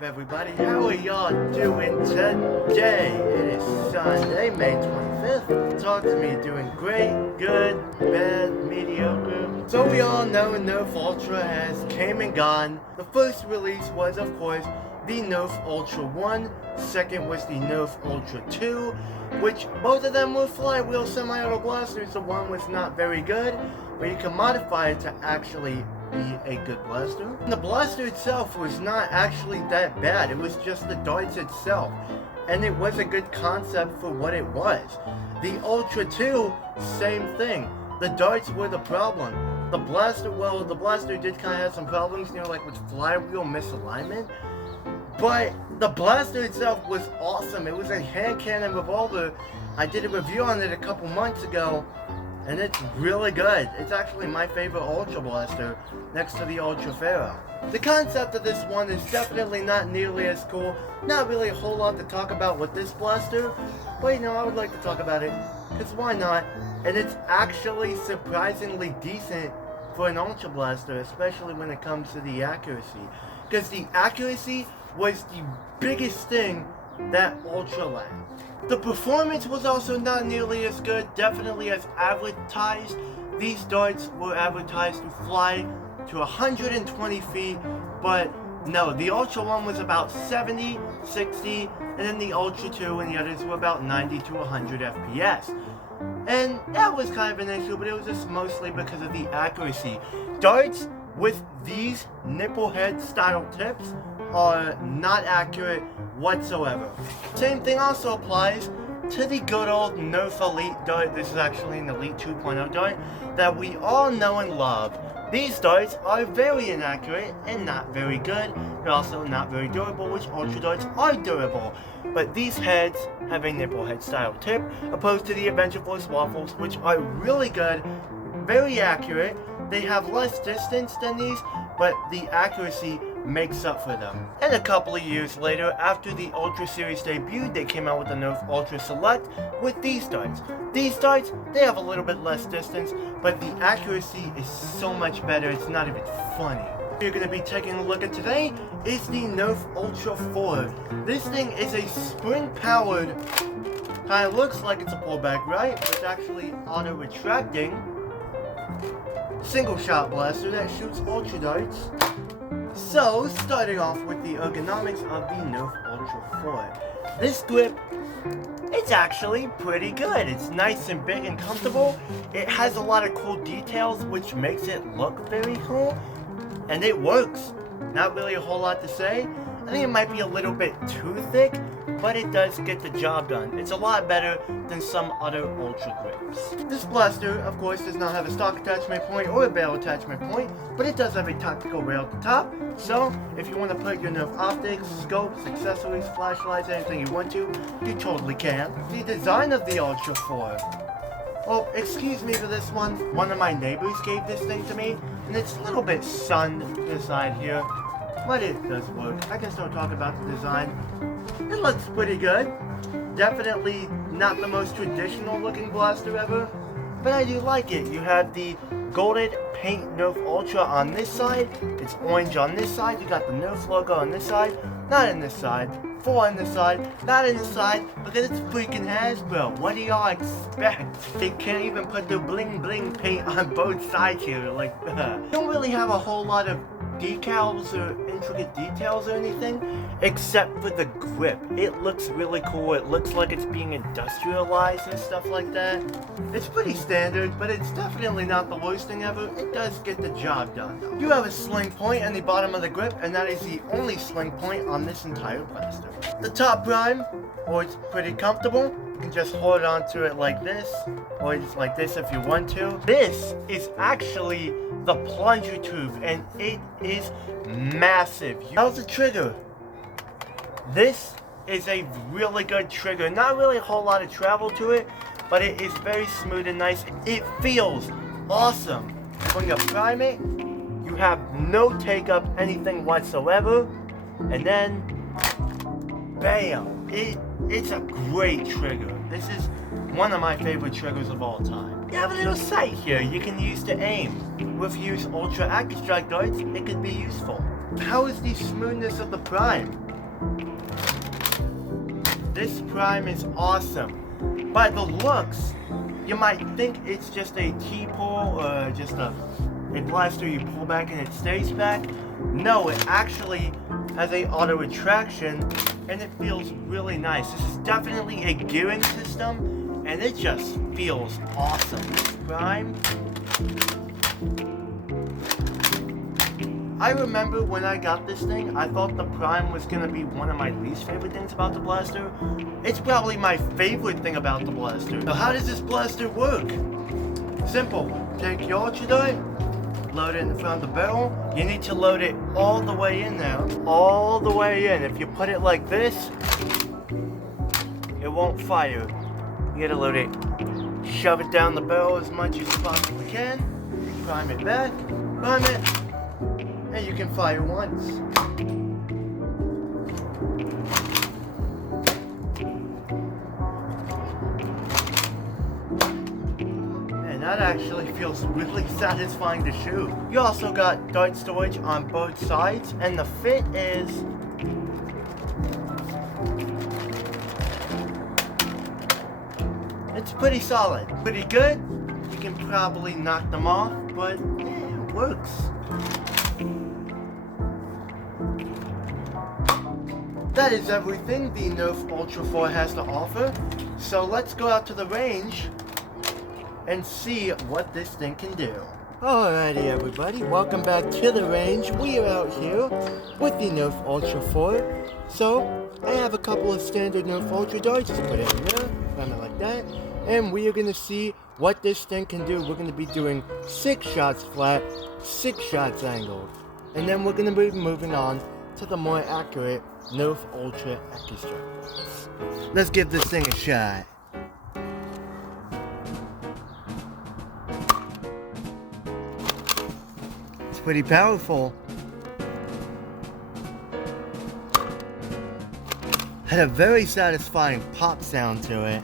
up, everybody? How are y'all doing today? It is Sunday, May 25th. Talk to me. Doing great, good, bad, mediocre. So we all know Nerf Ultra has came and gone. The first release was, of course, the Nerf Ultra 1. Second was the Nerf Ultra 2, which both of them were flywheel semi-auto blasters. The one was not very good, but you can modify it to actually be a good blaster. The blaster itself was not actually that bad. It was just the darts itself, and it was a good concept for what it was. The Ultra 2, same thing. The darts were the problem. The blaster did kind of have some problems, like with flywheel misalignment, but the blaster itself was awesome. It was a hand cannon revolver. I did a review on it a couple months ago, and it's really good. It's actually my favorite Ultra Blaster, next to the Ultra Pharaoh. The concept of this one is definitely not nearly as cool. Not really a whole lot to talk about with this blaster, but I would like to talk about it, because why not? And it's actually surprisingly decent for an Ultra Blaster, especially when it comes to the accuracy. Because the accuracy was the biggest thing that Ultra lacked. The performance was also not nearly as good, definitely as advertised. These darts were advertised to fly to 120 feet, but no, the Ultra 1 was about 70, 60, and then the Ultra 2 and the others were about 90 to 100 FPS. And that was kind of an issue, but it was just mostly because of the accuracy. Darts with these nipple head style tips are not accurate whatsoever. Same thing also applies to the good old Nerf Elite dart. This is actually an Elite 2.0 dart that we all know and love. These darts are very inaccurate and not very good. They're also not very durable, which Ultra darts are durable. But these heads have a nipple head style tip, opposed to the Adventure Force waffles, which are really good, very accurate. They have less distance than these, but the accuracy makes up for them. And a couple of years later, after the Ultra series debuted, they came out with the Nerf Ultra Select with these darts. These darts, they have a little bit less distance, but the accuracy is so much better, it's not even funny. What you're going to be taking a look at today is the Nerf Ultra 4. This thing is a spring-powered, kind of looks like it's a pullback, right? But it's actually auto-retracting single-shot blaster that shoots Ultra darts. So, starting off with the ergonomics of the Nerf Ultra 4. This grip, it's actually pretty good. It's nice and big and comfortable. It has a lot of cool details, which makes it look very cool. And it works. Not really a whole lot to say. I think it might be a little bit too thick, but it does get the job done. It's a lot better than some other Ultra grips. This blaster, of course, does not have a stock attachment point or a barrel attachment point, but it does have a tactical rail at the top. So, if you want to put your Nerf optics, scopes, accessories, flashlights, anything you want to, you totally can. The design of the Ultra 4. Oh, excuse me for this one. One of my neighbors gave this thing to me, and it's a little bit sunned inside here, but it does work. I can start talking about the design. It looks pretty good. Definitely not the most traditional looking blaster ever, but I do like it. You have the golded paint Nerf Ultra on this side. It's orange on this side. You got the Nerf logo on this side, not on this side. 4 on this side, not on this side, because it's freaking Hasbro. What do y'all expect? They can't even put the bling bling paint on both sides here, like Don't really have a whole lot of decals or intricate details or anything, except for the grip. It looks really cool. It looks like it's being industrialized and stuff like that. It's pretty standard, but it's definitely not the worst thing ever. It does get the job done, though. You have a sling point on the bottom of the grip, and that is the only sling point on this entire blaster. The top prime, it's pretty comfortable. You can just hold on to it like this, or just like this if you want to. This is actually the plunger tube, and it is massive. How's the trigger? This is a really good trigger. Not really a whole lot of travel to it, but it is very smooth and nice. It feels awesome. When you prime it, you have no take up anything whatsoever, and then bam! It's a great trigger. This is one of my favorite triggers of all time. You have a little sight here you can use to aim. If you use Ultra Active Strike darts, it could be useful. How is the smoothness of the prime? this prime is awesome. By the looks, you might think it's just a T-pull or just a blaster you pull back and it stays back. No, it actually has a auto retraction and it feels really nice. This is definitely a gearing system and it just feels awesome. This prime, I remember when I got this thing, I thought the prime was going to be one of my least favorite things about the blaster. It's probably my favorite thing about the blaster. So how does this blaster work? Simple. Take your Ultra Dart, load it in front of the barrel. You need to load it all the way in there. All the way in. If you put it like this, it won't fire. You gotta load it. Shove it down the barrel as much as you possibly can. Prime it back. Prime it. And you can fire once. And that actually feels really satisfying to shoot. You also got dart storage on both sides, and the fit is it's pretty solid. Pretty good. You can probably knock them off, but it works. That is everything the Nerf Ultra 4 has to offer. So let's go out to the range and see what this thing can do. Alrighty everybody, welcome back to the range. We are out here with the Nerf Ultra 4. So, I have a couple of standard Nerf Ultra darts to put it in there, kind of like that. And we are going to see what this thing can do. We're going to be doing 6 shots flat, 6 shots angled. And then we're going to be moving on to the more accurate Nerf Ultra Extra. Let's give this thing a shot. It's pretty powerful. Had a very satisfying pop sound to it.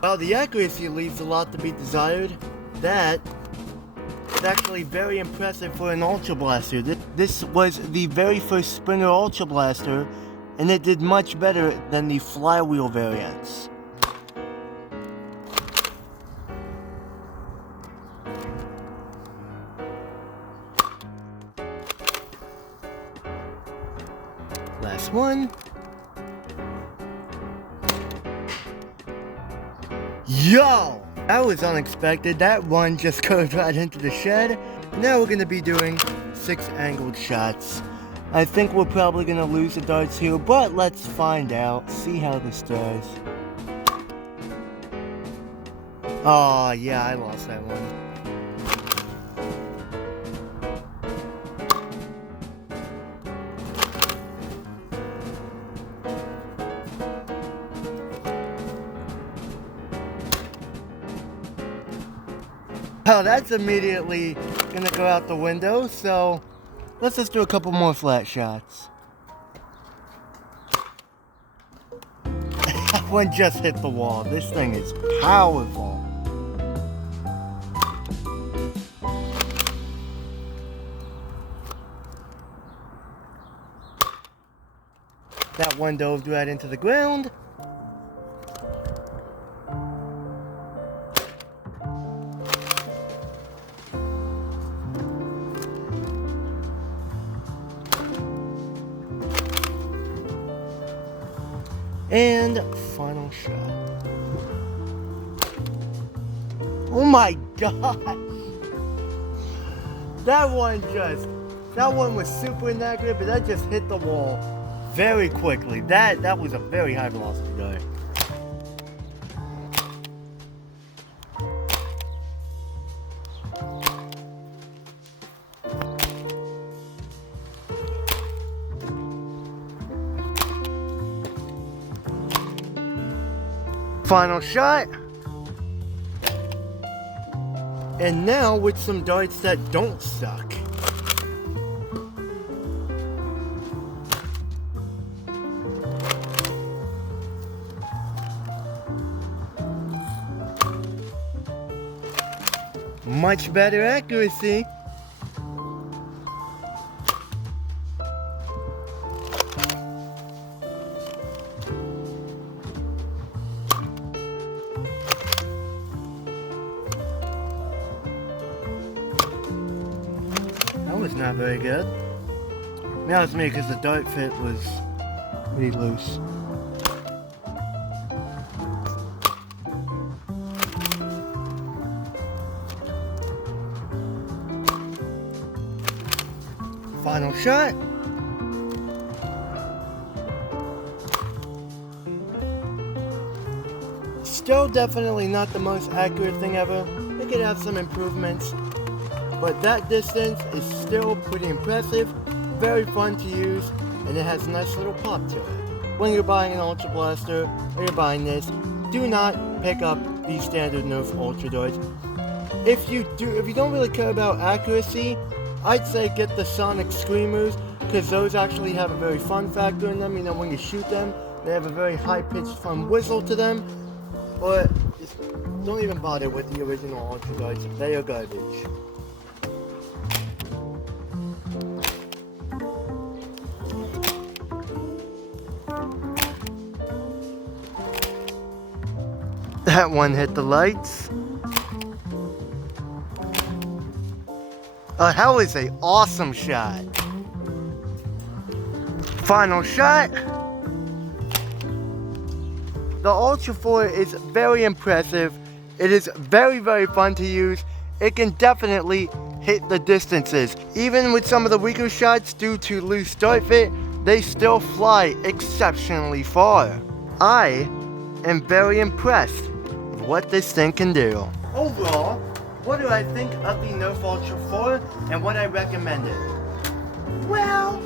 While the accuracy leaves a lot to be desired, that is actually very impressive for an Ultra Blaster. This was the very first Springer Ultra Blaster, and it did much better than the flywheel variants. Last one. Yo! That was unexpected. That one just goes right into the shed. Now we're going to be doing 6 angled shots. I think we're probably going to lose the darts here, but let's find out. See how this does. Oh, yeah, I lost that one. Oh, that's immediately gonna go out the window, so let's just do a couple more flat shots. That one just hit the wall. This thing is powerful. That one dove right into the ground. And final shot. Oh my gosh! That one was super negative, but that just hit the wall very quickly. That was a very high velocity dart. Final shot. And now with some darts that don't suck. Much better accuracy. not very good. That was me because the dart fit was pretty loose. Final shot. Still definitely not the most accurate thing ever. It could have some improvements. But that distance is still pretty impressive, very fun to use, and it has a nice little pop to it. When you're buying an Ultra Blaster, or you're buying this, do not pick up the standard Nerf Ultra darts. If you don't really care about accuracy, I'd say get the Sonic Screamers, because those actually have a very fun factor in them. You know, when you shoot them, they have a very high-pitched fun whistle to them. But just don't even bother with the original Ultra darts. They are garbage. That one hit the lights. That was an awesome shot. Final shot. The Ultra 4 is very impressive. It is very, very fun to use. It can definitely hit the distances. Even with some of the weaker shots due to loose dart fit, they still fly exceptionally far. I am very impressed with what this thing can do. Overall, what do I think of the Nerf Ultra 4 and what I recommend it? Well,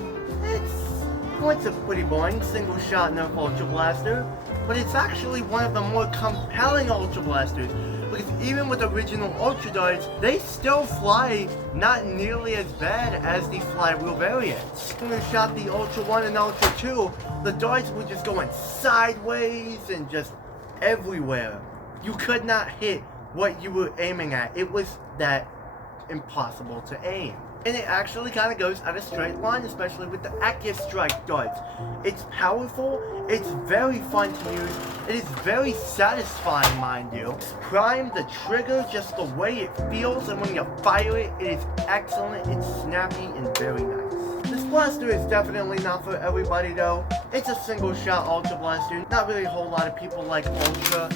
it's a pretty boring single shot Nerf Ultra Blaster, but it's actually one of the more compelling Ultra Blasters, because even with original Ultra darts, they still fly not nearly as bad as the flywheel variants. When we shot the Ultra 1 and Ultra 2, the darts were just going sideways and just everywhere. You could not hit what you were aiming at. It was that impossible to aim. And it actually kind of goes at a straight line, especially with the AccuStrike darts. It's powerful, it's very fun to use, it is very satisfying, mind you. Prime the trigger just the way it feels, and when you fire it, it is excellent, it's snappy and very nice. This blaster is definitely not for everybody though. It's a single shot Ultra Blaster. Not really a whole lot of people like Ultra.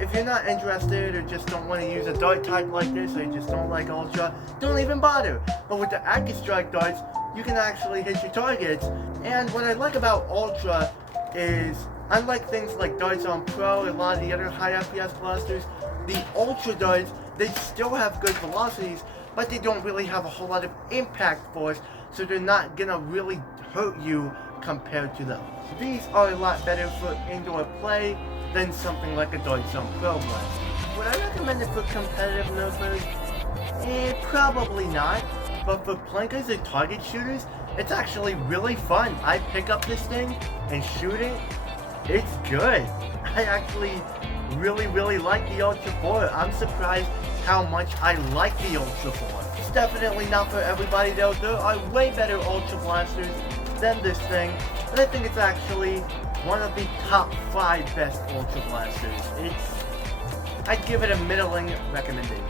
If you're not interested or just don't want to use a dart type like this, or you just don't like Ultra, don't even bother. But with the AccuStrike darts, you can actually hit your targets. And what I like about Ultra is, unlike things like darts on Pro and a lot of the other high FPS blasters, the Ultra darts, they still have good velocities, but they don't really have a whole lot of impact force, so they're not gonna really hurt you compared to those. These are a lot better for indoor play than something like a Dart Zone Pro Blast. Would I recommend it for competitive nerfers? Probably not. But for plankers or target shooters, it's actually really fun. I pick up this thing and shoot it. It's good. I actually really like the Ultra 4. I'm surprised how much I like the Ultra 4. It's definitely not for everybody though. There are way better Ultra Blasters than this thing. And I think it's actually one of the top 5 best Ultra Blasters. I'd give it a middling recommendation.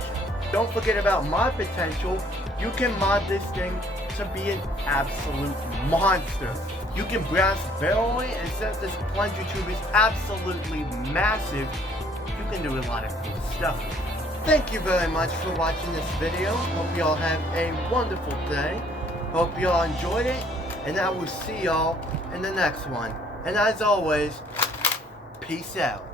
Don't forget about mod potential. You can mod this thing to be an absolute monster. You can blast barrel it, and since this plunger tube is absolutely massive, you can do a lot of cool stuff. Thank you very much for watching this video. Hope y'all have a wonderful day. Hope y'all enjoyed it, and I will see y'all in the next one. And as always, peace out.